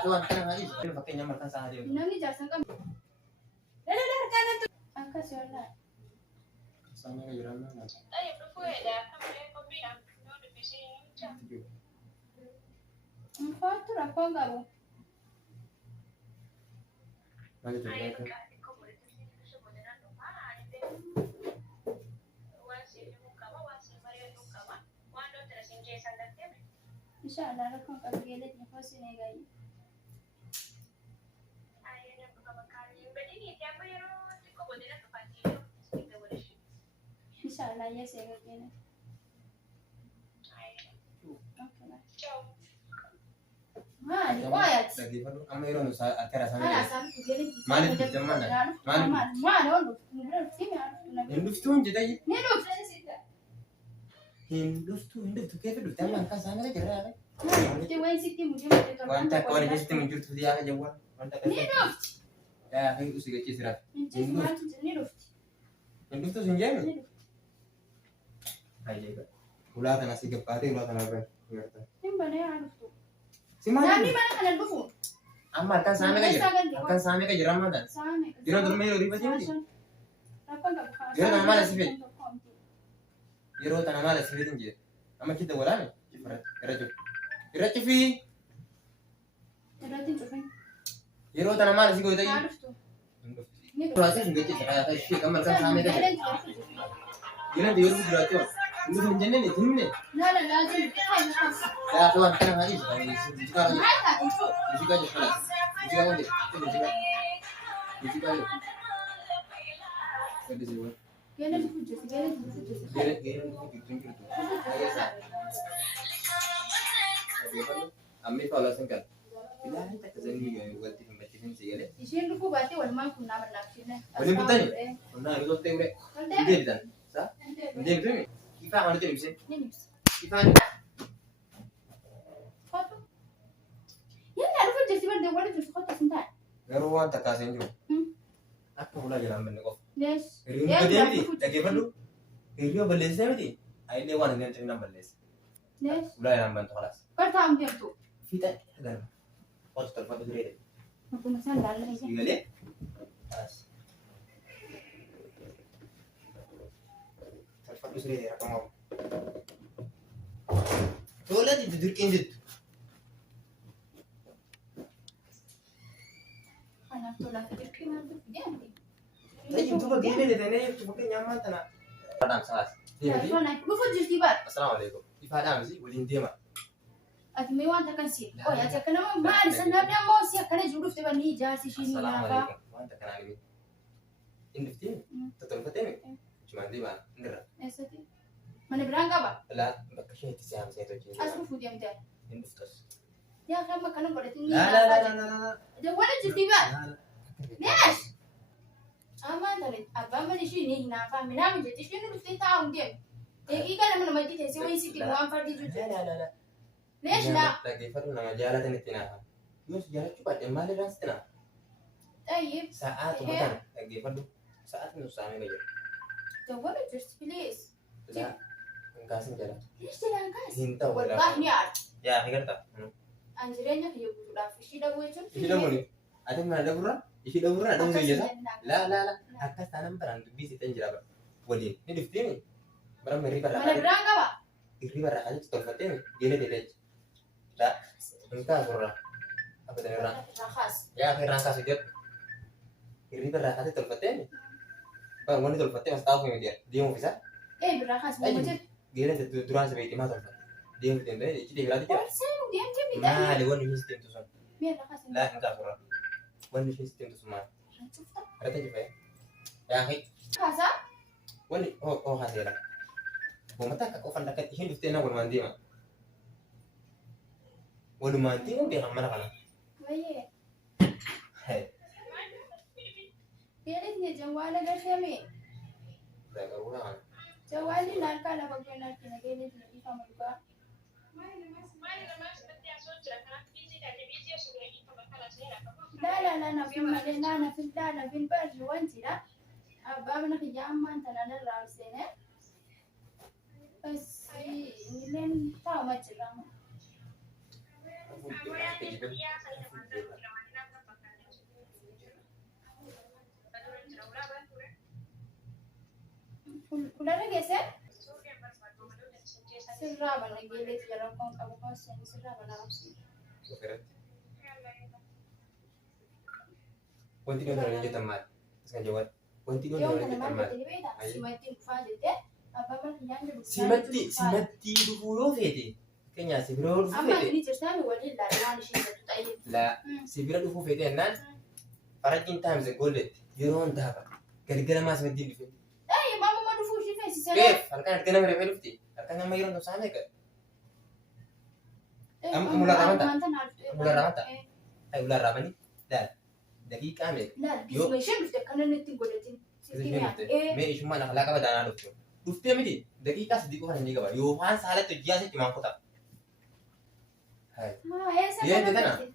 tuan kan lagi. Pakainya makan sehari. Namni jaarsan qabu. Dhala harkaanatu akkas yolla. Sana ka jiran mana? Tayyib dhufuudha kamee qophiidhaan yoo dubbisee Faatu rakkoon qabu. Mali tu. Inshallah rakkoon qabu geelet ni foosine gayi. Inshallah ya sega gene. Mali wayat. Lagi pun kamu iron sa akara sana. Ana sam tu gelet. Mali tu jamana. Mali ondu. Nubra timya. Hindus tu je tadi. Ni do. Hindus tu kaya tu taman kan sana ka jara. Ti wain sitti mujhe mujhe to. Wanta kau ni situ muncul tu dia ka jawan. Wanta ka. Ni do. Ya, hai usi ka cisra. Ni do. Hindus tu senjam. Hai lega. Ulah tanah si gepate ulah tanah apa. Timbane adustu. Si mana? Nani mana kana dufu? Amma kan sana ka jara. Kan sana ka jara mana? Same. Jero tu melo riba sini. Rakkoon qabu. Jero tanah mana sih? Jero tanah mana sih tu je. Amma kita wala ni. Kira Cifi. Teratin cufin. Jero tanah mana sih kau tadi? Adustu. Proses juga sih saya sih kamar kan sana ka jara. Gila dia udah berarti. Ini menjadi ni timne. La lazim. Ya tuan kan lagi. Jika Hata itu. jika je kelas. Jika nanti. Jika. Jadi sih. Gelet dufu jesi, gelet dufu jesi. Gere gitu gitu. Ayo sa. Ammi kalau sengkat. Bila kita kesini buat tim macam sih gale. Ishin dufu bati wal man kunna barnafshina. Boleh betul ni? Nah, itu tempe. Ide dan. Sa? Ide betul ni. Kita mana tu bisa? Nims. Kita Foto. Yana dufu jesi bar de wala jesi khota sinta. garuan takasin jo. Aku pula jalan benda kau. Yes. Iriu beli ni, lagi perlu. Iriu beli saya ni. Aile wan ni cina beli. Yes. Pula jalan bantu kelas. Karta am dia tu. Kita agar. Kau terlepas tu dulu. Aku masih andal lagi. Tiga le. As. Terlepas tu dulu. Aku mau. Tu lah di duduk indut. Anak tu lah fikir kena tu dia ni. Tapi tu bagaimana ni? Tanya tu pakai nyaman tanah. Padang salas. Telefon naik. Dufu jesi bar. Assalamualaikum. Ifadam sih, boleh dia mak. Ati me wanta kan si. Oh ya cakap nama mal sana dia mau si kana juruf teba ni jasi sini apa. Assalamualaikum. Wanta kenal ini. Induk dia. Tetap ketemu. Cuma dia mah. Ndera. Esati. Mana berangga ba? La, bakasih itu siapa saya tu cinta. Asru fu diam dia. Induk terus. Ya kan makana boleh tinggi. La. Dia wala jesi bar. Yes. Aman tadi. Abang mana sih ni na fa mina mi jeti sih nu sih tahu dia. Eki kan mana mati tesi wei sih timuan fardi jujur. La. Lesh la. Lagi perlu nama jalan ini tina. Yus jalan cepat. Emang ada tina. Tayyib. Saat tu kan. Lagi perlu. Saat nu sama aja. The wala just please. La. Engkau jalan. Lesh jalan kas. Hinta Wallahi wala. ni ar. Ya, fikir tak. Anjirnya dia butuh fishi dah gue cun. Isi dah boleh. Ada mana ada kurang? Isi dah kurang ada mungkin jasa. La. Akas tanam perang tu bisi tenjera ber. Boleh. Ini difti ni. Berapa meri pada. Mana berangga ba? Iri pada aja setor fatih. Gile dele. La. Engkau kurang. Apa tadi orang? Rakhas. Ya, akhir rangka sedikit. Iri pada aja setor fatih ni. Bang, mana setor fatih masih tahu ni dia. Dia mau bisa? Berakhas mau macam. Gile tu turun sampai di mana setor fatih. Dia mau tenda. Jadi dia berarti. Oh, saya dia macam ni. Nah, dia want ini sistem tu son. Biar rakhas. La, engkau kurang. Want ini sistem tu semua. Ada tu je. Ya, hei. Kasa? Wani hasil. Bumata ka ofan dakat ihin dufte na wal mandi ma. Wal mandi mo biya mana kana. Waye. Hai. Biar ni jawala gasami. Da garura. Jawali nan kana bagana kina gele ni ifama duka. لا أنا في مدينة أنا في الدالة في البرج وأنت لا أبغى في جامعة أنا الرئيسين بس لين تاو ما تجرام Ularra geesse Suuqii barbaadu malee waliin jeesanii. sirraa bana geelleetti yeroo kun qabu kaasanii sirraa bana qabsiisa. Wanti nuti hojii jettan maali? Isaan jawwaadha. Wanti nuti Yoo hojii kana jettan maal maali? jedhanii beektaa? Simattiin dhufaa jettee abbaan mana nyaanni dhufaa. Simatti dhufuu yoo feete fakkeenyaaf sibira yoo dhufuu Amma feete inni jirtaan waliin ilaalaan ishee jettu xayyee. laa sibira dhufuu feete jennaan farajjiin taa'imse goolletti yeroo hundaa qaba. Gargaramaa simatti dhufe. Xayyee maamuma dhufuu ishee feesisee. Beef halkan argina nama reefee dhufti. Halkan nama yeroo hundaa saamee qaba. Mularraa manta? Mularraa manta? Ayi mularraa mani? Laal daqiiqaa meeqa? Laal gisuma ishee dhufte kana nutti godhatin. Mee ishummaa lafa laa qaba daanaa dhufte. Dhuftee miti daqiiqaa sadii qofa hin qaba yookaan saalatti hojii asitti maan kutaa. Eessa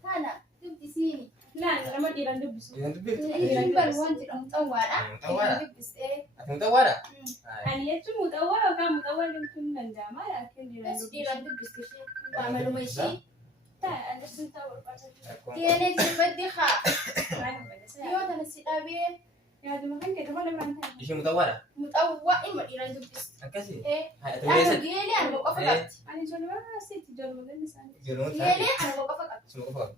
kana dubbi siini. Laal nama dhiiraan dubbisu. Dhiiraan dubbifti. Inni bari wanti xawwaadha. Xawwaadha. Dubbistee. Ati muxawwaadha? Ani jechuun muxawwaa yookaan muxawwaa jechuun ni danda'ama. Laakiin Dhiiraan dubbiste ishee. Amaluma ishee. Andersin ta'uu barbaada. Teenee sirbatti haa. Waan barbaada. Yoo tana si dhabee Yaaduma kan kee tapha lamaan ta'e. Ishee muxawwaadha? muxawwaa ilma dhiiraan dubbiste. Akkasii? Dhabu Ati geelee anuma qofa qabdi. Ani ijoollee asitti ijoollee isaanii. Ijoollee Geelee anuma qofa qabdi. Suma qofa qabdi.